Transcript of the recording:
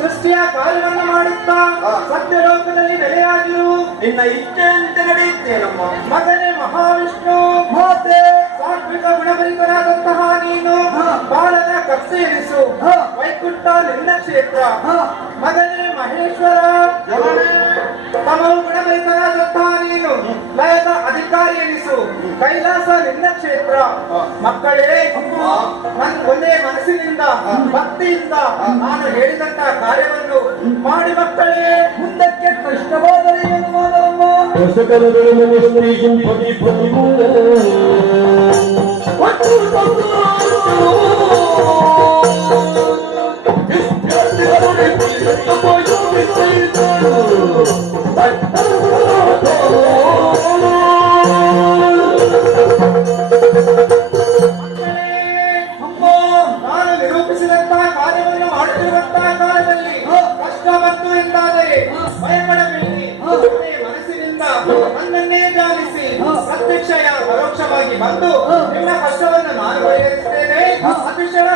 ಸೃಷ್ಟಿಯ ಕಾರ್ಯವನ್ನು ಮಾಡುತ್ತಾ ಸತ್ಯ ಲೋಕದಲ್ಲಿ ನೆಲೆಯಾಗಿರು. ನಿನ್ನ ಇಚ್ಛೆಯಂತೆ ನಡೆಯುತ್ತೇನಮ್ಮ ಮಗನೇ ಮಹಾವಿಷ್ಣು. ಮಾತೆ ಸಾತ್ವಿಕ ಗುಣಭರಿತನಾದಂತಹ ನೀನು. ಬಾಲನ ಕಪ್ಸೆ ವೈಕುಂಠ ನಿನ್ನ ಕ್ಷೇತ್ರ ಮಗನೇ ಮಹೇಶ್ವರ. ತಮವು ನೀನು ಲಯದ ಅಧಿಕಾರಿ ಎನಿಸು. ಕೈಲಾಸ ನಿನ್ನ ಕ್ಷೇತ್ರ. ಮಕ್ಕಳೇ ನನ್ನ ಒಂದೇ ಮನಸ್ಸಿನಿಂದ ಭಕ್ತಿಯಿಂದ ನಾನು ಹೇಳಿದಂತಹ ಕಾರ್ಯವನ್ನು ಮಾಡಿ ಮಕ್ಕಳೇ. ಮುಂದಕ್ಕೆ ಮಾಡಮ್ಮ ಅಮ್ಮ, ಪರೋಕ್ಷವಾಗಿ ಬಂದು ನಿಮ್ಮ ಕಷ್ಟವನ್ನು ನಾನು ಬಯಸುತ್ತೇನೆ ಅತಿಶಯ